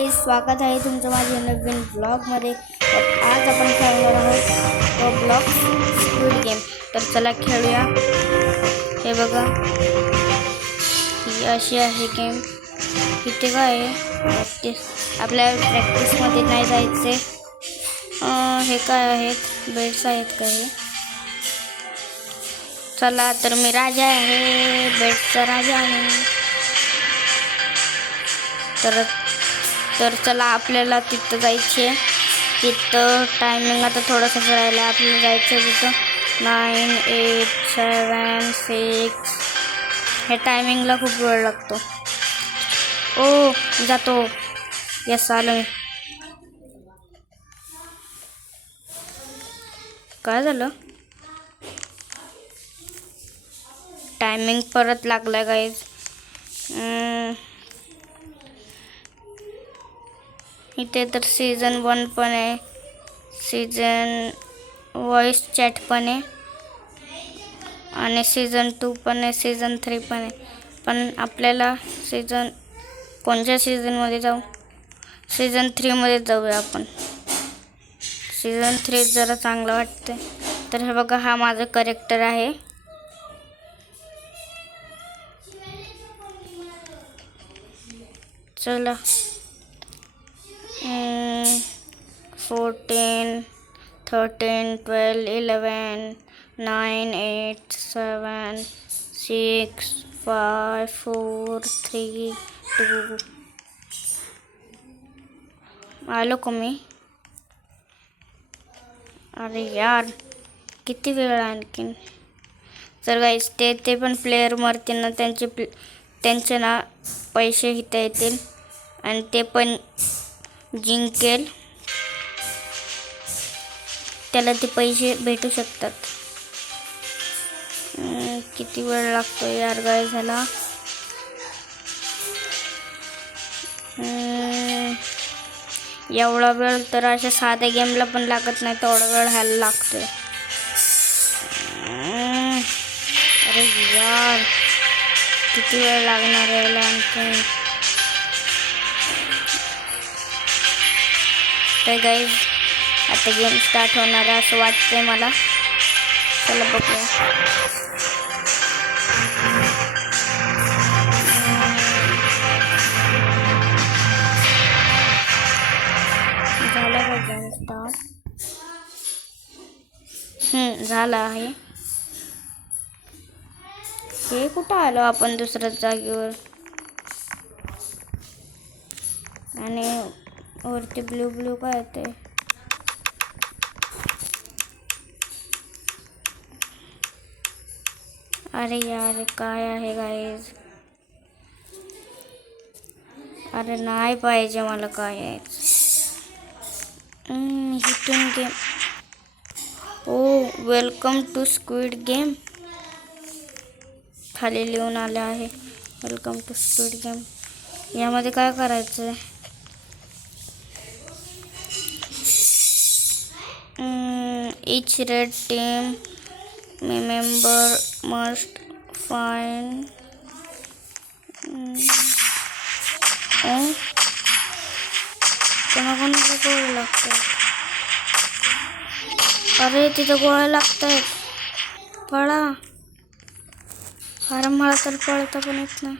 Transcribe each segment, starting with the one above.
स्वागत आहे तुमचं माझ्या नवीन ब्लॉगमध्ये। आज आपण खेळणार आहोत रोब्लॉक्स स्क्विड गेम। तर चला खेळूया। हे बघा, ही अशी आहे गेम। इथे काय आहे, प्रॅक्टिस। आपल्याला प्रॅक्टिसमध्ये नाही जायचे। हे काय आहेत, बेड्स आहेत का हे? चला, तर मी राजा आहे, बेड्सचा राजा आहे। तर चला, आपल्याला तिथं जायचे। तिथं टायमिंग आता थोडंसं राहिलं, आपल्याला जायचं तिथं 9, 8, 7, 6। हे टायमिंगला खूप वेळ लागतो। ओ जातो, यस आलो मी। काय झालं? टायमिंग परत लागला गाईज। इथे तर सीझन 1 पण आहे, सीझन व्हॉइस चॅट पण आहे, आणि सीझन 2 पण आहे, सीझन 3 पण आहे। पण आपल्याला कोणत्या सीझनमध्ये जाऊ? सीझन 3 मध्ये जाऊया आपण। सीझन 3 जरा चांगलं वाटते। तर हे बघा, हा माझा कॅरेक्टर आहे। चला, 14, 13, 12, 11, 9, 8, 7, 6, 5, 4, 3, 2 आलो का मी? अरे यार, किती वेळ आणखीन। जर गाईस ते पण प्लेयर मरतील ना, त्यांचे ना पैसे हिता येतील, आणि ते पण जिंकेल, त्याला ते पैसे भेटू शकतात। किती वेळ लागतो यार गाईस ह्याला। एवढा वेळ तर अशा साध्या गेमला पण लागत नाही, तेवढा वेळ ह्याला लागतोय। अरे यार, किती वेळ लागणार याला आणखी। तर गाईज, आता गेम स्टार्ट होणार आहे असं वाटतंय मला। चला बघूया। झालं का गेम स्टार्ट? झालं आहे। हे कुठं आलो आपण दुसऱ्याच जागेवर, आणि वरती ब्लू काय ते? अरे यार, काय आहे गाईज? अरे नाही पाहिजे मला काय आहे। Hitting game. Oh, welcome to squid game. खाली लिहून आले आहे वेलकम टू स्क्विड गेम। यामध्ये काय करायचं आहे? each red team member must find कोणाकोणाला गोळ्या लागतात? अरे तिथं गोळ्या लागतायत, पळा। अरे मला तर पळता पण येत नाही।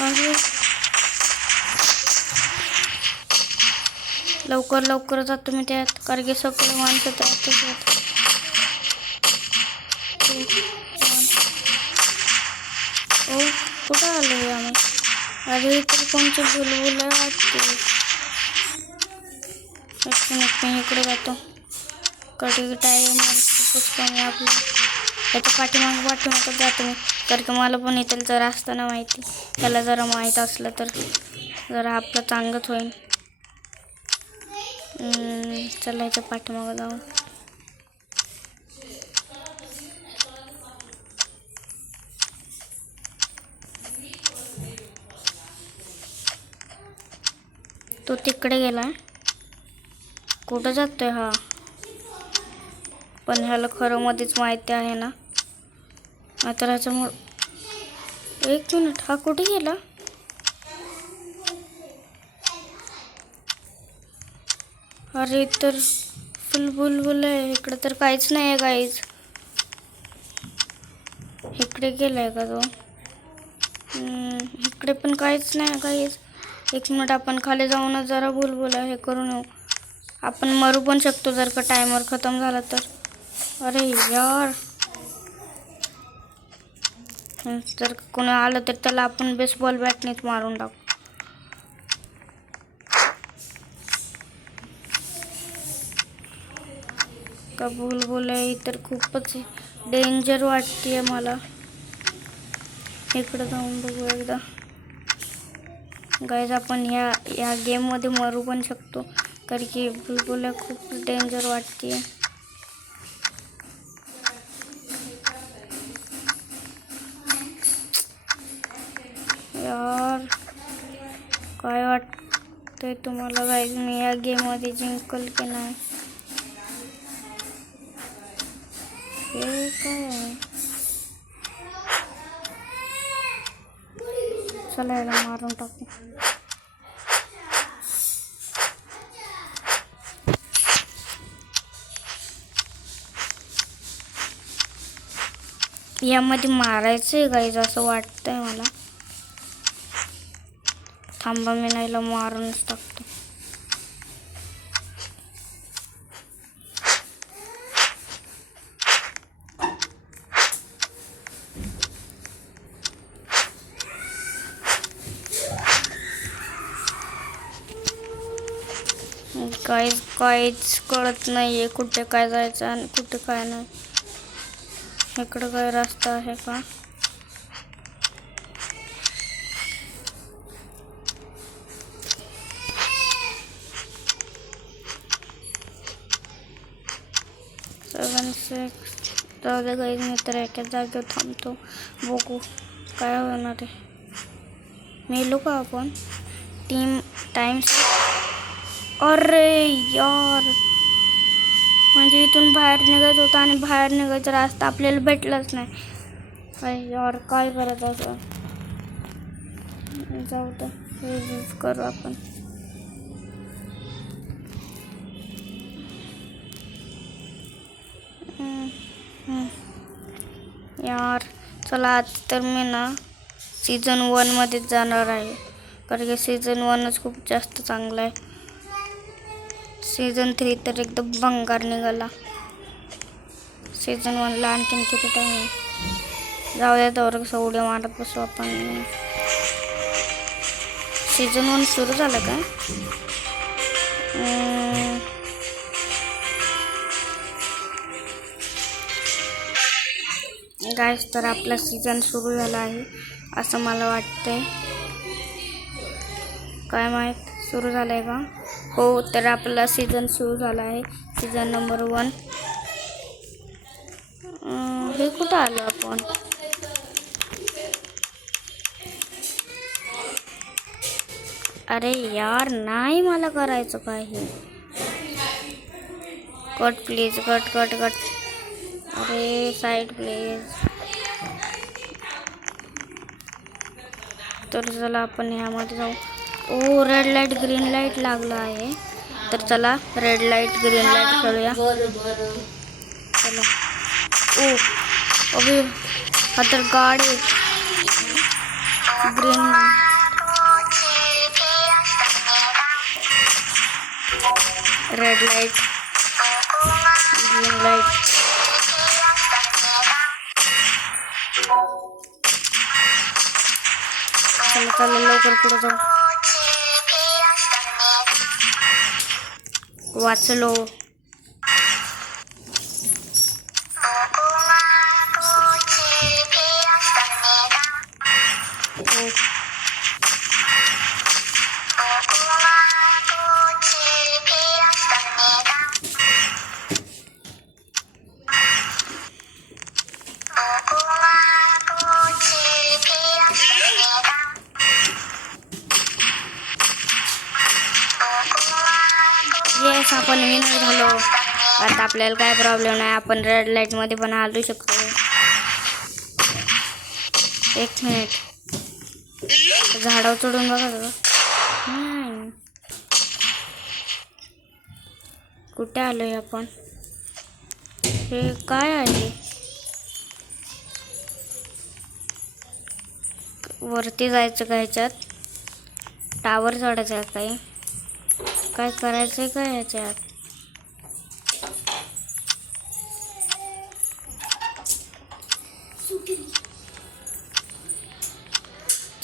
अरे लवकर जातो मी त्यात, कारण की सगळं माणसं त्यातच आहेत। ओ, कुठं आलो आम्ही? अरे इकडे कोणची बुलबुल वाटते। मी इकडे जातो, कधी टाईम खूपच कमी आपलं। त्याच्या पाठीमागं जातो मी, कारण की मला पण इथलं जरा असतं ना माहिती। त्याला जरा माहीत असलं तर जरा आपलं चांगलंच होईल। चला, याच्या पाठीमागं जाऊ। तो तिकडे गेला, कुठं जातोय हा? पण ह्याला खरं मध्येच माहिती आहे ना, आता ह्याच्यामुळं एक मिनिट, हा कुठे गेला? अरे तर फुल बुलबुल आहे, इकडे तर काहीच नाही आहे गाईज. इकडे गेलाय का तो? इकडे पण काहीच नाही गाईज. एक मिनिट, आपण खाली जाऊनच जरा बुलबुल हे करून येऊ. आपण मरू पण शकतो जर का टायमर खतम झाला तर. अरे यार, जर कोणी आलं तर त्याला आपण बेसबॉल बॅटनेच मारून टाकू. का बुलबुल आहे तर खूपच डेंजर वाटते मला. इकडं जाऊन बघू एकदा. गाईज आपण या गेममध्ये मरू पण शकतो, कारण की बुलबुल खूप डेंजर वाटते. यार काय वाटतंय तुम्हाला गाईज, मी या गेममध्ये जिंकल की नाही? हे काय आहे? चला याला मारून टाकू. यामध्ये मारायचं आहे गाईज असं वाटतंय मला. थांबा, मी नाहीला मारूनच टाकतो. काहीच कळत नाहीये कुठे काय जायचं आणि कुठे काय नाही. इकडं काय रस्ता आहे का? जाऊ दे गाईज, मी तर एकाच जागेवर थांबतो, बघू काय होणार आहे. मेलो का आपण? टाइम्स. अरे यार, म्हणजे इथून बाहेर निघायचं होतं आणि बाहेर निघायचा रस्ता आपल्याला भेटलाच नाही. काय यार, काय करायचं असं? जाऊ दे, यूज करू आपण. यार चला, आज तर मी ना सीझन 1मध्येच जाणार आहे, कारण की सीझन 1च खूप जास्त चांगला आहे. सीझन 3 तर एकदम भंगार निघाला. सीझन 1ला आणखीन किती टाईम आहे? जाऊ द्या, तर कसं उड्या मारत बसू आपण. सीझन 1 सुरू झालं का? गाईस, तर आपला सीझन सुरू झाला आहे असं मला वाटतंय. काय माहीत सुरू झालं आहे का? हो, तर आपला सीझन सुरू झाला आहे, सीझन नंबर 1. हे कुठं आलो आपण? अरे यार, नाही मला करायचं काय हे. Cut please, cut. अरे साईड प्लीज. तर चला आपण ह्यामध्ये जाऊ. ओ, रेड लाईट ग्रीन लाईट लागला आहे, तर चला रेड लाईट ग्रीन लाईट खेळूया. चला. ओ अभी हा तर गाडी. Green red light green light. चला लवकर पुढे जाऊ. वाचलो. येस, आपण विनर झालो. आता आपल्याला काय प्रॉब्लेम नाही, आपण रेड लाईट मध्ये पण हलू शकतो. एक मिनिट, झाडावर चढून बघा जरा. नाही, कुठे आलोय आपण? हे काय आहे? वरती जायचं का ह्याच्यात? टावर चढायचं आहे काही? काय करायचं आहे का ह्याच्यात?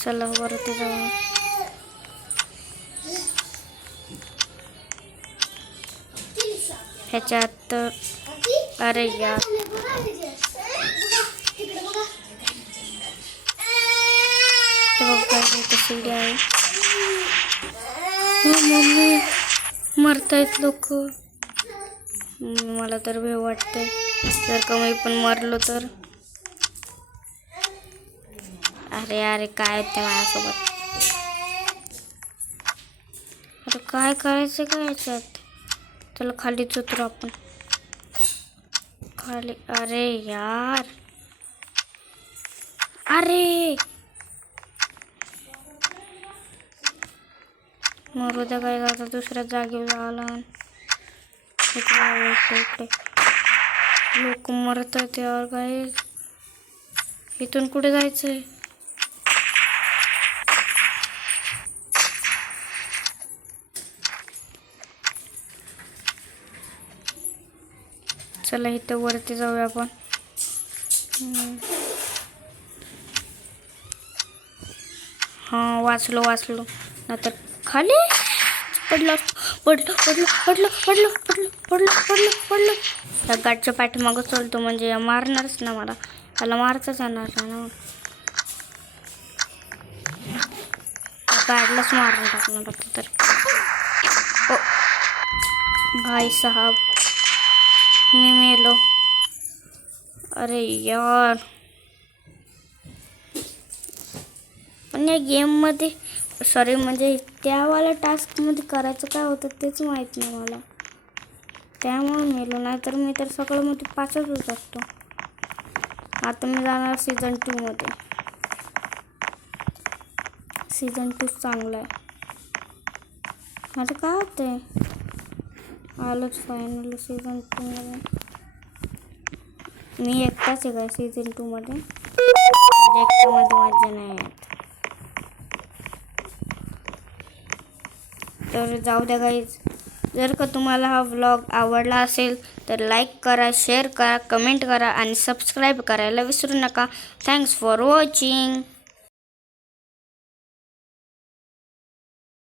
चला वरती जाऊ. ह्याच्यात अरे यार, सीडी आहे. मम्मी, मरतायत लोक. मला तर भीती वाटते, जर का मी पण मरलो तर. अरे अरे काय होते माझ्यासोबत? आता काय करायचं काय याच्यात? चला खालीच उतरू आपण. खाली. अरे यार, अरे मरू द्या. काय जाता दुसऱ्या जागेवर आला. इकडे लोक मरत आहेत यार. काय इथून कुठे जायचंय? चला इथं वरती जाऊया आपण. हां, वाचलो. नाहीतर खाली पडलं. त्या गाडच्या पाठीमागं चलतो म्हणजे मारणारच ना मला. त्याला मारताच येणार ना. गाडलाच मारून टाकणार होतं तर. भाई साहब, मी मेलो. अरे यार, पण या गेममध्ये सॉरी म्हणजे त्यावाला टास्कमध्ये करायचं काय होतं तेच माहीत नाही मला. त्यामुळे मेलो. नाही तर मी तर सगळ्यामध्ये 5च होत असतो. आता मी जाणार सीझन 2 मध्ये. सीझन 2 चांगला आहे. आता काय होतंय? आलोच फायनल सीझन 2 मध्ये. मी एकटाच आहे का सीझन 2 मध्ये? एकट्यामध्ये मजा नाही येत. तर जाऊ द्या गाईज. जर का तुम्हाला हा व्लॉग आवडला असेल तर लाईक करा, शेअर करा, कमेंट करा आणि सबस्क्राईब करायला विसरू नका. Thanks for watching.